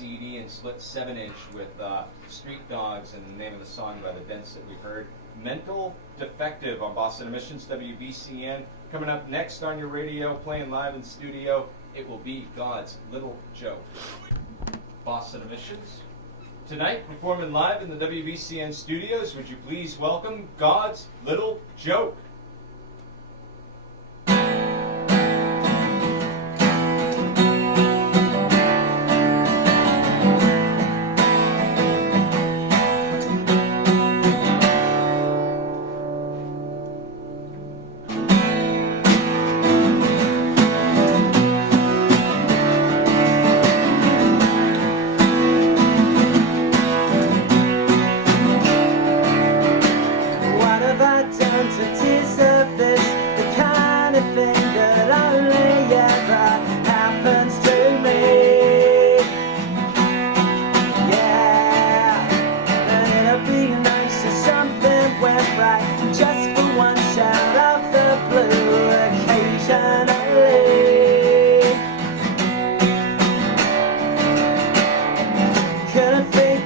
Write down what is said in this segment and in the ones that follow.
CD and split 7-inch with Street Dogs and the name of the song by the Dents that we've heard. Mental Defective on Boston Emissions, WBCN. Coming up next on your radio, playing live in studio, it will be God's Little Joke. Boston Emissions. Tonight, performing live in the WBCN studios, would you please welcome God's Little Joke.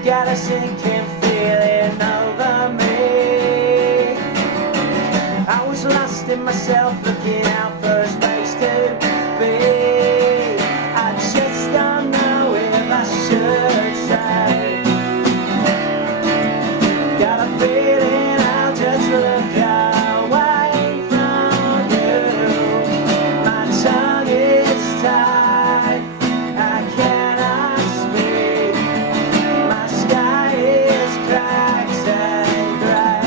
Got a sinking feeling over me. I was lost in myself, looking out for a space to be. I just don't know if I should say. Got a feeling I'll just look away from you. My tongue is tied, I cannot speak. My sky is cracked and grey.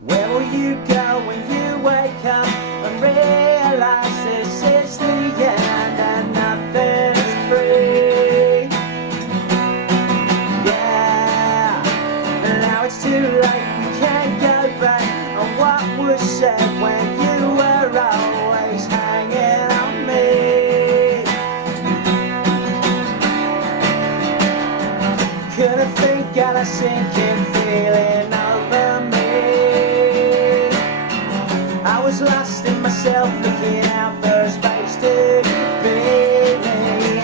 Where will you go when you wake up and realize this is the end and nothing is free? Yeah, now it's too late, we can't go back on what was said when you were always hanging on me. Couldn't think, got a sinking feeling over me. I was lost in myself, looking out for a space to be me.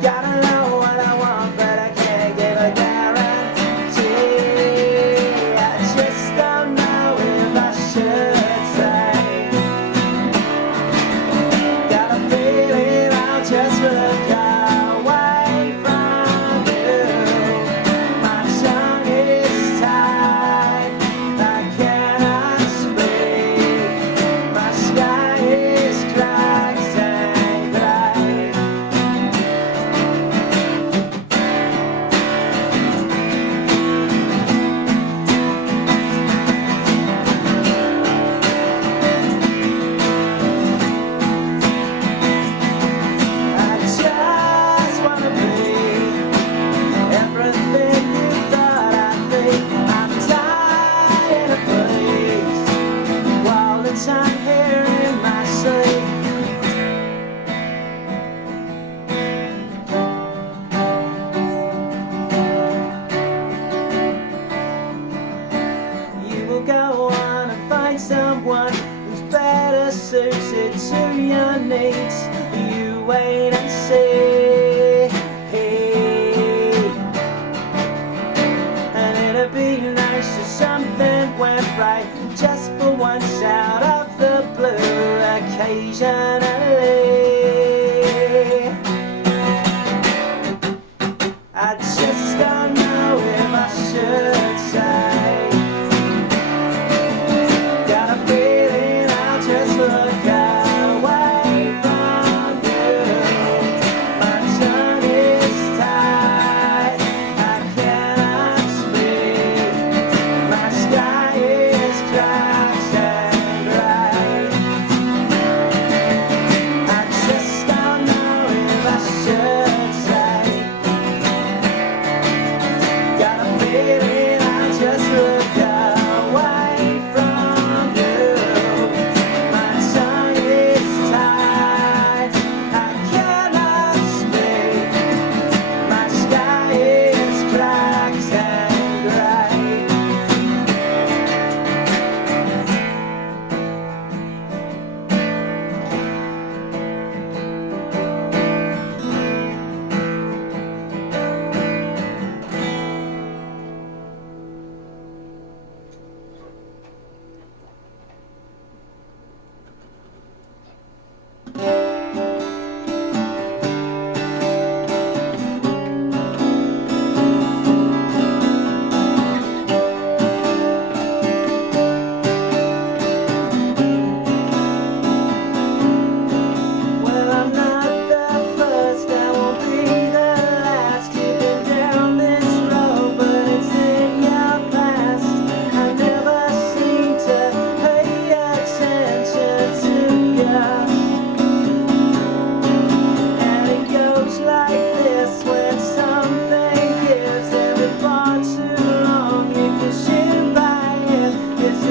Gotta know what I want, but I can't give a guarantee. I just don't know if I should say. Got a feeling I'll just look away from you. My tongue is tied, I cannot speak. My sky is cracked and grey. I just wanna be everything you thought I'd be. I'm tired of please all the time here in my sleep. You will go on and find someone who's better suited to your needs. You wait and see. And it'd be nice if something went right just for once out of the blue occasionally. I just don't know if I should say. Got a feeling I'll just look away from you. My tongue is tied, I cannot speak. My sky is cracked and grey.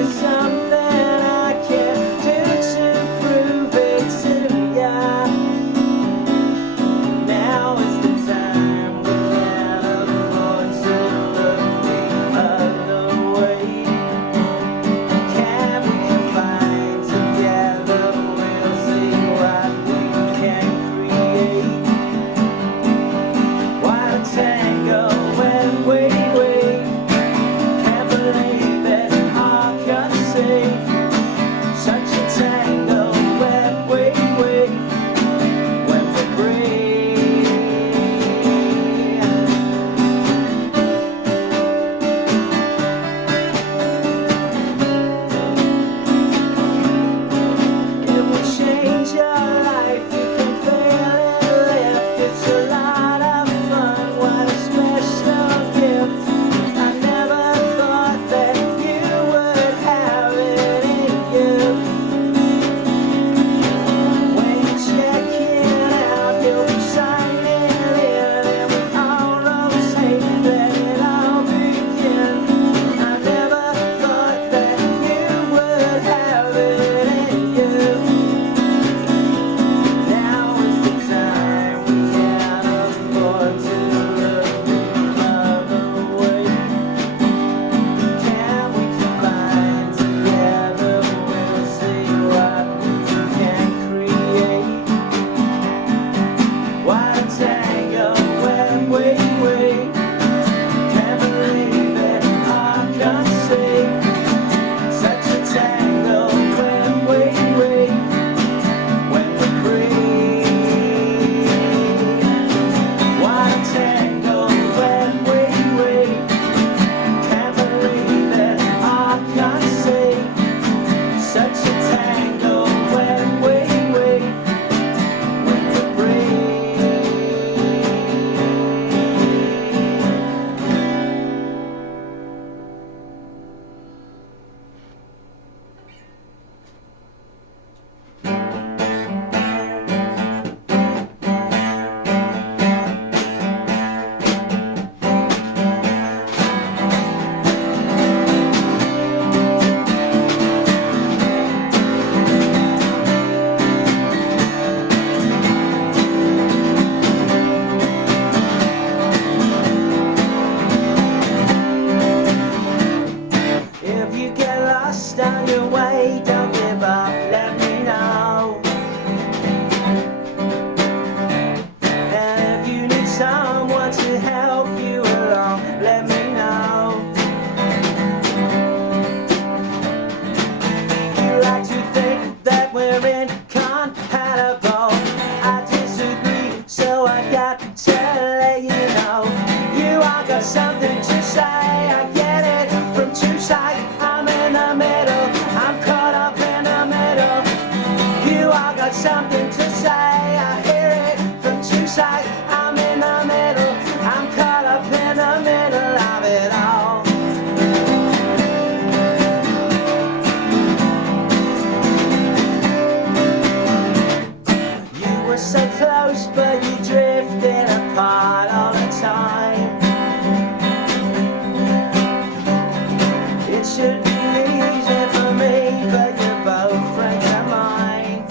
there something I can do to prove it to ya? Now is the time we can't afford to look the other way. Can we combine together? We'll see what we can create. Why tango when we wait? Can't believe that heart can save such a tango when we wait. When we breathe, it will change your life. You can feel it lift. It's a lot of fun. What a special gift. I never thought that you would have it in you. When you check it out, you'll be signing in, and we all rotate, let it all begin. I never thought that you would have it in you. Now is the time we can't afford to look the other way. Can we combine together? We'll see what we can create. Why tango when we wait? Can't believe it, heart can't say. Such a tango when we wait. When we breathe. Why tango when we wait? Can't believe it, heart can't say. Such a tango when we wait. When we breathe. If you get lost on your way, don't give up, let me know. And if you need someone to help you along, let me know. You like to think that we're incompatible. I disagree, so I got to let you know. You all got something to say, I get it from two sides. I'm in the middle, I'm caught up in the middle. You all got something to say, I hear it from two sides. I'm in the middle, I'm caught up in the middle of it all. You were so close, but you drifted apart all the time. It should be easy for me, but you're both friends of mine.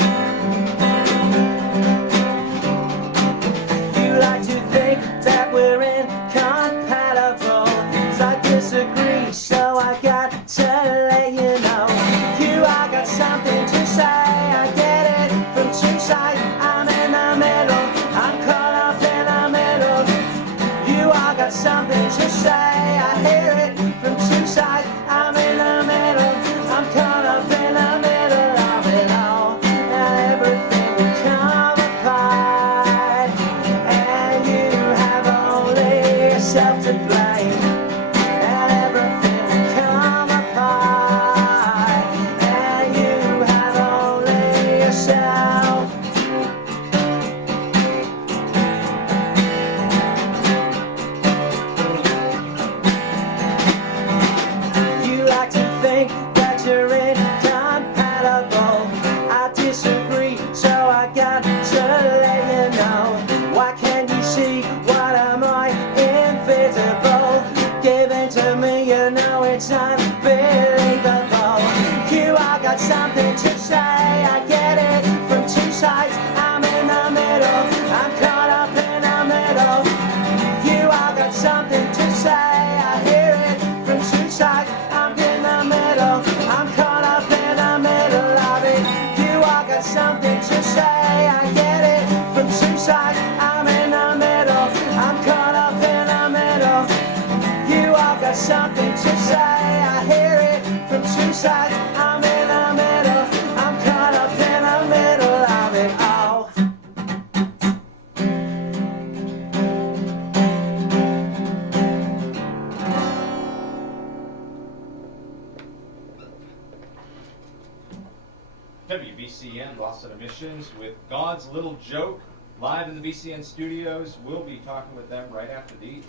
sides. I'm in the middle. I'm caught up in the middle of it all. WBCN Boston Emissions with God's Little Joke live in the BCN studios. We'll be talking with them right after these.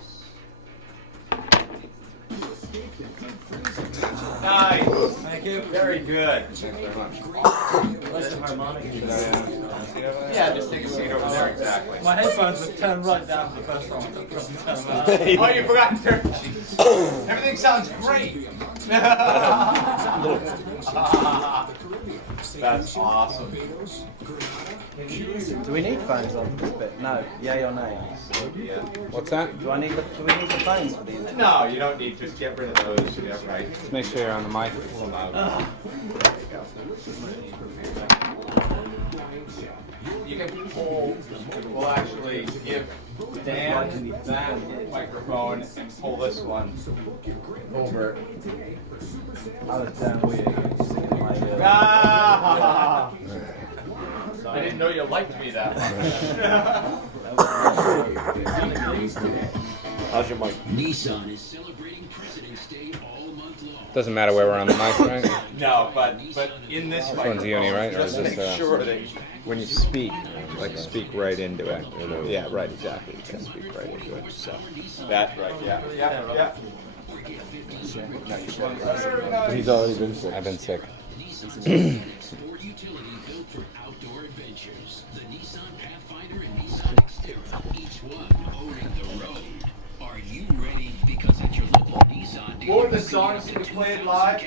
Nice. Thank you. Very good. Thanks very much. Yeah, just take a seat over there. Exactly. My headphones were turned right down for the first time. I forgot to turn them out. Oh, you forgot to turn. Everything sounds great. That's awesome. Do we need phones on this bit? No. Yay or nay? Yeah. What's that? Do we need the phones for the internet? No, you don't need to. Just get rid of those. Yeah, right. Let's make sure you're on the mic. A little loud. You can pull. We'll actually give Dan that microphone and pull this one over. I was down weird. Ah! I didn't know you liked me that much. How's your mic? Nissan is celebrating President's Day all month long. Doesn't matter where we're on the mic, right? No, but in this one's uni, right? Or just is this, make sure that When you speak, like speak right into it. Yeah, right, exactly. You can speak right into it. So. that right, yeah. He's already been sick. I've been sick. Nissan sport utility built for outdoor adventures. The Nissan Pathfinder and Nissan Xterra, each one owning the road. Are you ready? Because at your local Nissan dealer, What were the songs that you played live?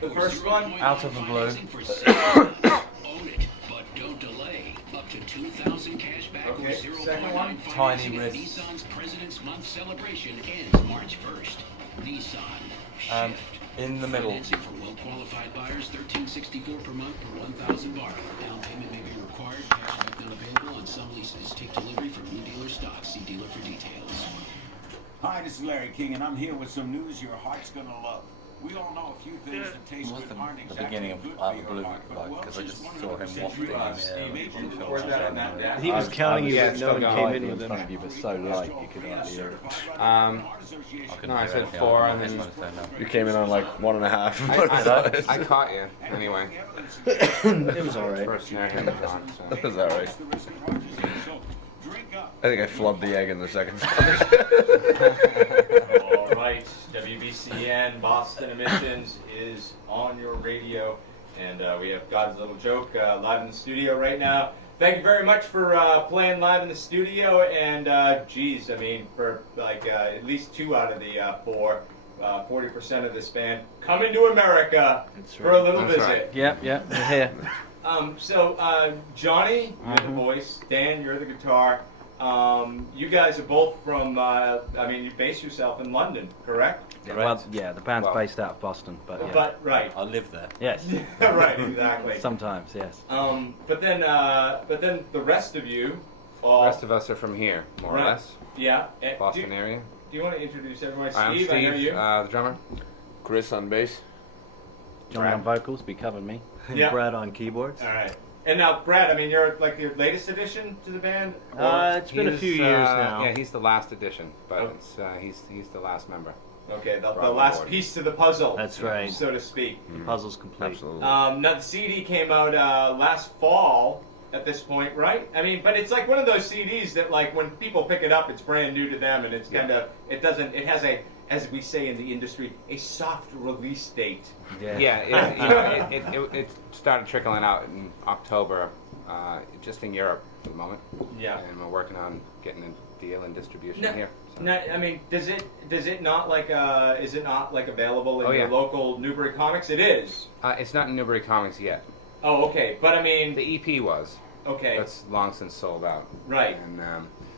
The first one? Out of the blue. Own it, but don't delay. Up to 2,000 cash back Okay, or 0% second one? financing Tiny at risks. Nissan's President's Month celebration ends March 1st. Nissan. And Shift. in the middle. Financing for well-qualified buyers, $1,364 per month per 1,000 bar. Down payment may be required. Cash back not available on some leases. Take delivery from new dealer stock. See dealer for details. Hi, this is Larry King, and I'm here with some news your heart's gonna love. We all know a few things that taste good aren't exactly beginning of good Out for of your Blue, heart, but like, well, 'cause I just just saw him 100% wafting you, in Steve the Agent Did you of record that on that deck? He was counting you, yeah, but it's no still one going. came in In with front him. of you, but so light you could hardly hear it. No, I I said 4 and then you came in on like 1.5. I caught you anyway. It was alright. First snare him was on. So. That was alright. I think I flubbed the egg in the second. All right, WBCN Boston Emissions is on your radio, and we have God's Little Joke live in the studio right now. Thank you very much for playing live in the studio, and geez, I mean, for like at least 2 out of the 4, 40% of this band coming to America for a little That's visit. right. Yep, we're here. So Johnny, you're the voice. Dan, you're the guitar. You guys are both from, I mean, you base yourself in London, correct? Well, yeah, the band's Well- based out of Boston, but yeah. But, right. I live there. Yes, Right, exactly. sometimes, yes. But then the rest of you, The all, rest of us are from here, more or Right. less. yeah. Boston area. Do you want to introduce everyone? I'm Steve, I know Steve, you. the drummer. Chris on bass. Johnny on vocals, be covered me. Yeah. Brad on keyboards. All right. And now, Brad, I mean, you're like the latest addition to the band? Or- It's been a He's, few years now. Yeah, he's the last addition, but Oh. it's, he's the last member. okay, the Bravo last board. piece to the puzzle. That's right. So to speak. Puzzle's complete. Absolutely. Now the CD came out last fall at this point, right? I mean, but it's like one of those CDs that like when people pick it up, it's brand new to them, and it's kind of, it has a, as we say in the industry, a soft release date. Yeah, it started trickling out in October, just in Europe for the moment. Yeah. And we're working on getting a deal and distribution No, here. So. no, I mean, does it not like is it not like available in Oh, your yeah. local Newbury Comics? It is. It's not in Newbury Comics yet. Oh, okay. But I mean, The EP was. okay, That's long since sold out. right. And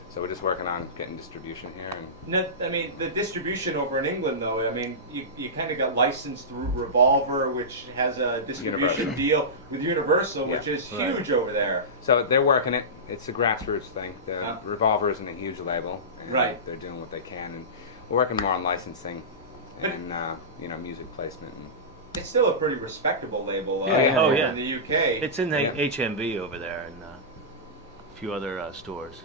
so we're just working on getting distribution here. And No, I mean, the distribution over in England, though, I mean, you kind of got licensed through Revolver, which has a distribution Universal. deal with Universal, which Yeah. is huge over there. so they're working it. It's a grassroots thing. The Yeah. Revolver isn't a huge label. And Right. They're doing what they can. And we're working more on licensing But- and, music placement and it's still a pretty respectable label. Yeah. Oh, yeah. In the UK. It's in the Yeah. HMV over there and a few other stores.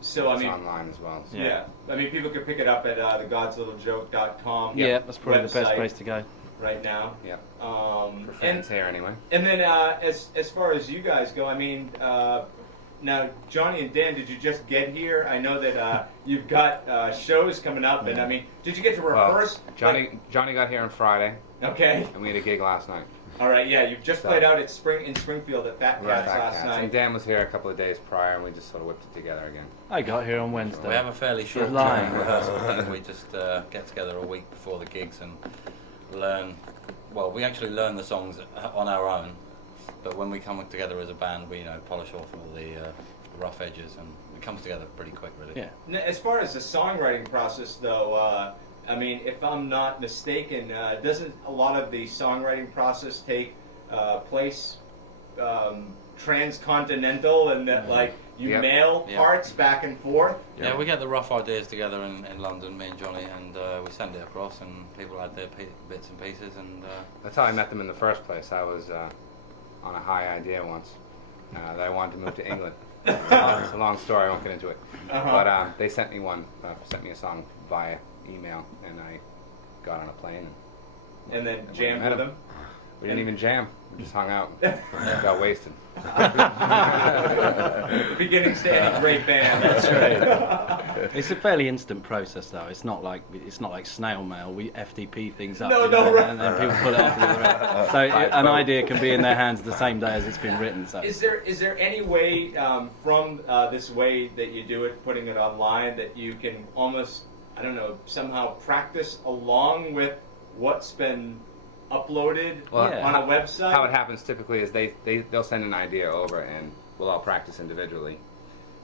So I It's mean, online as well. So. yeah. I mean, people can pick it up at thegodslittlejoke.com. Yeah, that's probably the best website place to go. right now. Yep. For For fans here anyway. And then as far as you guys go, I mean, now Johnny and Dan, did you just get here? I know that you've got shows coming up, and I mean, did you get to rehearse? Johnny got here on Friday, Okay. and we had a gig last night. All right. Yeah, you've just So- played out at Springfield at Fat Cats Fat last Cats. night. And Dan was here a couple of days prior, and we just sort of whipped it together again. I got here on Wednesday. We have a fairly short lying. training rehearsal thing. We just get together a week before the gigs and learn. Well, we actually learn the songs on our own, but when we come together as a band, we polish off all the rough edges, and it comes together pretty quick, really. Yeah. As far as the songwriting process, though, I mean, if I'm not mistaken, doesn't a lot of the songwriting process take place transcontinental, and that like you Yep. mail Yep. parts back and forth? Yeah, we get the rough ideas together in London, me and Johnny, and we send it across, and people add their bits and pieces, and That's how I met them in the first place. I was on a high idea once that I wanted to move to England. It's a long story. I won't get into it. But they sent me a song via email, and I got on a plane. And then jammed met with him. them? We didn't even jam. We just hung out. Got wasted. Beginning to any great band. That's right. It's a fairly instant process, though. It's not like snail mail. We FTP things up, No, you no, know, right. and then people put it off to the rest. So an idea can be in their hands the same day as it's been written. So Is there any way from this way that you do it, putting it online, that you can almost, I don't know, somehow practice along with what's been uploaded Well, on a website? How it happens typically is they'll send an idea over, and we'll all practice individually,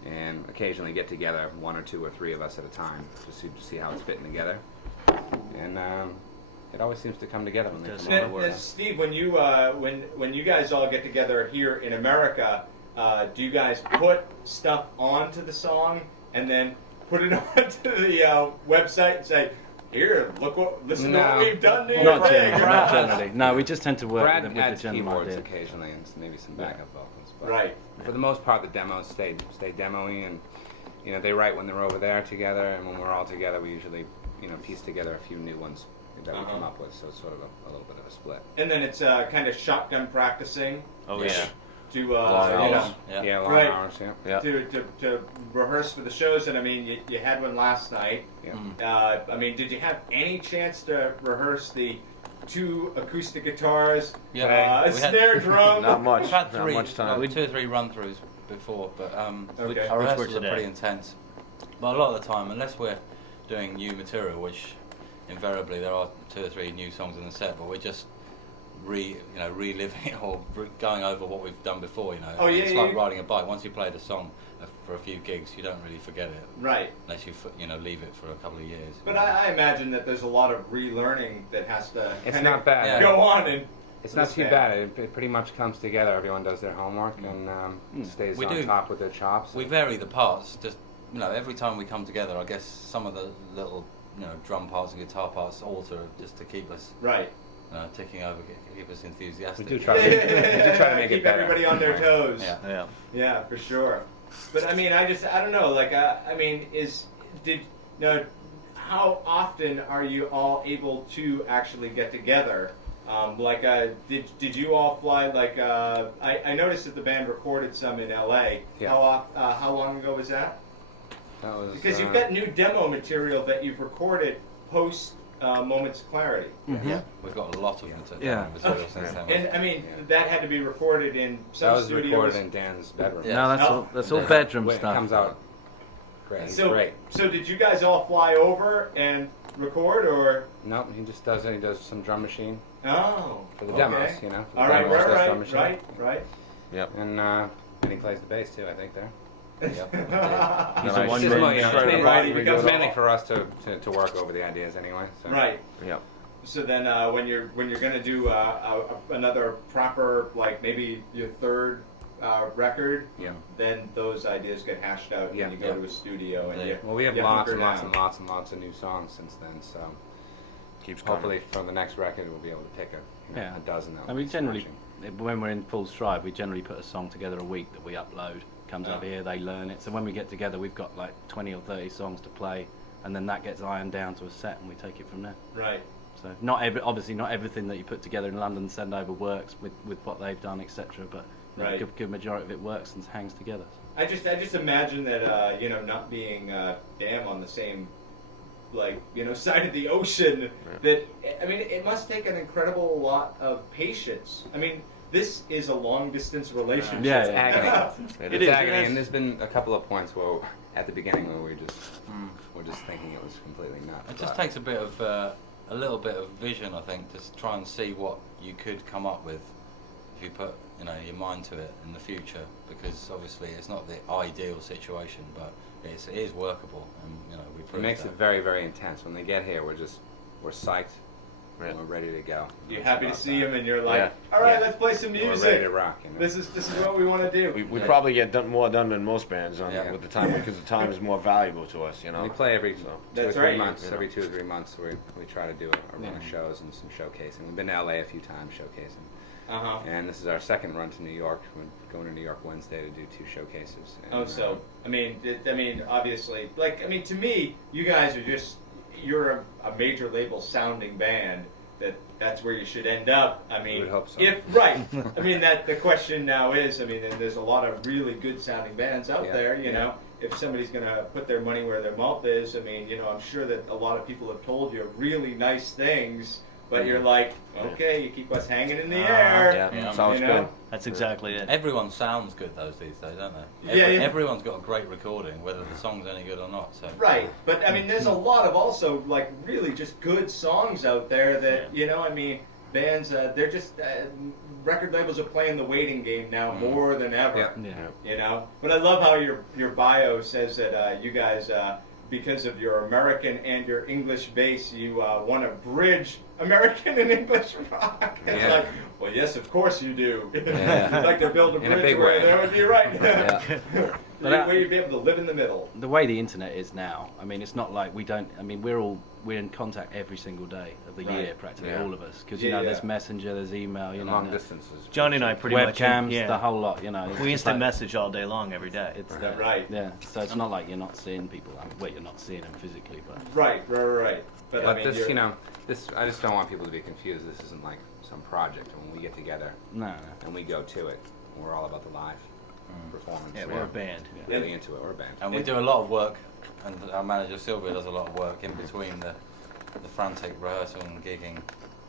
and occasionally get together, 1 or 2 or 3 of us at a time, just to see how it's fitting together. And it always seems to come together when they come Now, on board. Steve, when you guys all get together here in America, do you guys put stuff onto the song and then put it onto the website and say, "Here, listen to what we've done to your not thing, generally. right?" Not generally. No, we just tend to work Brad with the adds general keyboards idea. occasionally, and maybe some backup vocals. But Right. For the most part, the demos stay demoing, and they write when they're over there together, and when we're all together, we usually piece together a few new ones that we come up with. So it's sort of a little bit of a split. And then it's kind of shotgun practicing Oh, yeah. to Long hours. Yeah, long Right. hours. Yeah. Yeah. to rehearse for the shows. And I mean, you had one last night. Yeah. I mean, did you have any chance to rehearse the 2 acoustic guitars, Yeah, we had- snare drum? Not much. we've had Not 3, much time. 2 or 3 run-throughs before, but Okay. Ours were rehearsals are today. pretty intense. But a lot of the time, unless we're doing new material, which invariably there are 2 or 3 new songs in the set, but we're just reliving it or going over what we've done before. Oh, yeah, it's yeah, like yeah. riding a bike. Once you played a song for a few gigs, you don't really forget it Right. unless you leave it for a couple of years. But I imagine that there's a lot of relearning that has to It's kinda not bad. Yeah. go on. And It's not too bad. It pretty much comes together. Everyone does their homework and stays We on do. top with their chops. We vary the parts. Just every time we come together, I guess some of the little drum parts and guitar parts alter just to keep us right. ticking over, keep us enthusiastic. We do try to make it Keep better. everybody on their toes. Yeah. Yeah. Yeah, for sure. But I mean, I don't know. Like, I mean, how often are you all able to actually get together? Did you all fly? Like, I noticed that the band recorded some in L.A. Yeah. How long ago was that? That was, Because you've got new demo material that you've recorded post Moments of Clarity. Yeah, we've got a lot of Yeah. material since then. And I mean, that had to be recorded in some that was studios. recorded in Dan's bedroom. Yeah. No, that's all bedroom It stuff. comes out great. So, Great. so did you guys all fly over and record, or? Nope, he just does it. He does some drum machine Oh, for the okay. demos, For the All right, demos, does drum right, machine. right. And he plays the bass too, I think, there. Yep. He's a It's just one-man mainly, show. it's mainly for us to work over the ideas anyway. So. Right. Yep. So then, when you're gonna do another proper, like maybe your 3rd record, Yeah. then those ideas get hashed out Yeah. and you go to a studio and you. Well, we have you lots hunker and lots down. and lots and lots of new songs since then. So Keeps coming. hopefully for the next record we'll be able to pick Yeah. a dozen. that And we're we generally, smashing. when we're in full stride, we generally put a song together a week that we upload. Comes Oh. over here, they learn it. So when we get together, we've got like 20 or 30 songs to play, and then that gets ironed down to a set, and we take it from there. Right. So obviously not everything that you put together in London and send over works with what they've done, etc. But you know, Right. a good majority of it works and hangs together. I just imagine that not being damn on the same side of the ocean. That I mean, it must take an incredible lot of patience. I mean, this is a long distance relationship. Yeah, It's yeah. agony. It It's is, agony, it is. and there's been a couple of points where, at the beginning, where we're just thinking it was completely nuts. It just but- takes a little bit of vision, I think, to try and see what you could come up with if you put your mind to it in the future. Because obviously it's not the ideal situation, but it is workable, and we It proved makes that. it very, very intense. When they get here, we're psyched. Yeah. And we're ready to go. You're It's happy to about see that. him, and you're like, Yeah. all right, Yeah. let's play some We're music. ready to rock. This is what we want to do. We Yeah. probably get more done than most bands Yeah. with the time, because the time is more valuable to us, We play every So. 2 or That's 3 right. months. Yeah. Every 2 or 3 months, we try to do a run of Yeah. shows and some showcasing. We've been to LA a few times showcasing, Uh-huh. and this is our second run to New York. We're going to New York Wednesday to do 2 showcases. And, Oh, so I mean, obviously, to me, you guys are you're a major label sounding band. That's where you should end up. I mean, We would hope so. Right. I mean, the question now is, and there's a lot of really good sounding bands out Yeah. there. You know, if somebody's going to put their money where their mouth is, I mean, I'm sure that a lot of people have told you really nice things, but you're like, okay, you keep us hanging in the air. Yeah, Yeah. sounds You know? good. That's exactly it. Everyone sounds good these days, don't they? Yeah, yeah. Everyone's got a great recording, whether the song's any good or not. So Right, but I mean, there's a lot of also really just good songs out there that bands they're just record labels are playing the waiting game now more than ever. Yeah. But I love how your bio says that you guys because of your American and your English base, you want to bridge American and English rock. It's Yeah. like, well, yes, of course you do. Yeah. You'd like to build a In a bridge big where way. there would be right. Yeah. Where you'd be able to live in the middle. The way the internet is now, I mean, it's not like we don't. I mean, we're in contact every single day of the Right. year, practically Yeah. all of us, because Yeah, there's yeah. Messenger, there's email, And know, long distances. Johnny and I pretty much webcams, yeah. the whole lot. It's We just instant like- message all day long, every day. It's Right. Yeah, so it's not like you're not seeing people. I mean, well, you're not seeing them physically, but Right. But, I But mean, this, you're- I just don't want people to be confused. This isn't like some project. When we get together no. and we go to it, we're all about the live performance. Yeah, we're a band. really into it. We're a band. And we do a lot of work, and our manager Sylvia does a lot of work in between the frantic rehearsal and gigging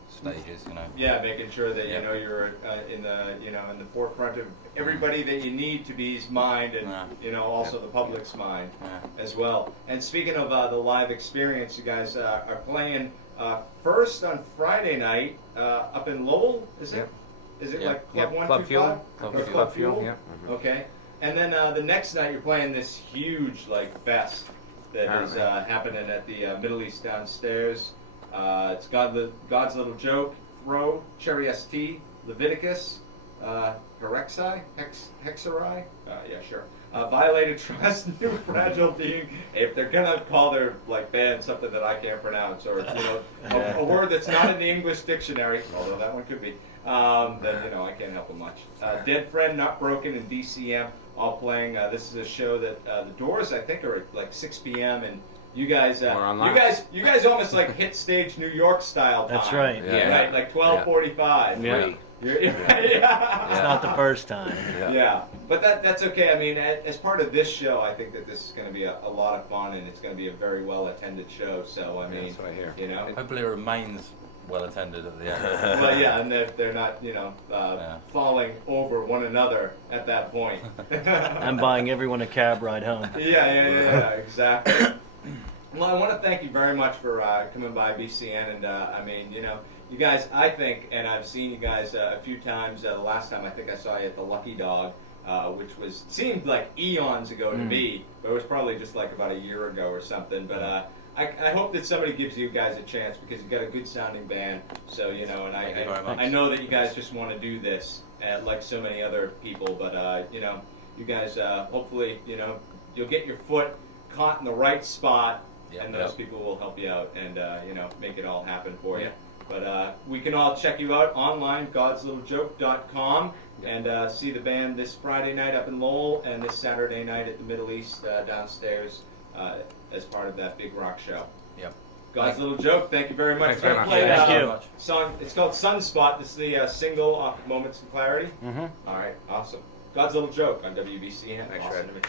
stages. Yeah, making sure that Yeah. you're in the forefront of everybody that you need to be's mind, and also the public's mind Yeah. as well. And speaking of the live experience, you guys are playing first on Friday night up in Lowell. Is it? Yep. Is it Yeah. like Club Yep, 125? Club Fuel. Or Club Fuel. Yep. Okay. And then the next night you're playing this huge fest that is happening at the Middle East downstairs. It's God's Little Joke, Throw, Cherry ST, Leviticus, Hexerai? Yeah, sure. Violated Trust, New Fragile Being. If they're gonna call their band something that I can't pronounce, or a word that's not in the English dictionary, although that one could be, then I can't help them much. Dead Friend, Not Broken, and DCM all playing. This is a show that the doors I think are at 6 p.m. and you guys, We're online. you guys almost hit stage New York style time. That's right. Yeah. Right, 12:45. Yeah. Yeah. It's not the first time. Yeah, but that's okay. I mean, as part of this show, I think that this is going to be a lot of fun, and it's going to be a very well attended show. So I mean, That's what I hear. Hopefully it remains well attended at the end. But yeah, and they're not falling over one another at that point. I'm buying everyone a cab ride home. Yeah, exactly. Well, I want to thank you very much for coming by BCN, and I mean, you guys, I think, and I've seen you guys a few times. The last time I think I saw you at the Lucky Dog, which seemed like eons ago to me, but it was probably just about a year ago or something. But I hope that somebody gives you guys a chance because you've got a good sounding band. So and Thank you very much. I know that you guys just want to do this like so many other people, but you guys hopefully you'll get your foot caught in the right spot. Yep. And those people will help you out and make it all happen for you. But we can all check you out online, godslittlejoke.com, and see the band this Friday night up in Lowell and this Saturday night at the Middle East downstairs as part of that big rock show. Yep. God's Little Joke, thank you very much. Thanks very Gonna much. play, Thank uh, you. Much. Song, it's called Sunspot. This is the single off of Moments of Clarity. Mhm. All right, awesome. God's Little Joke on WBCN. Thanks, Awesome Fred. image.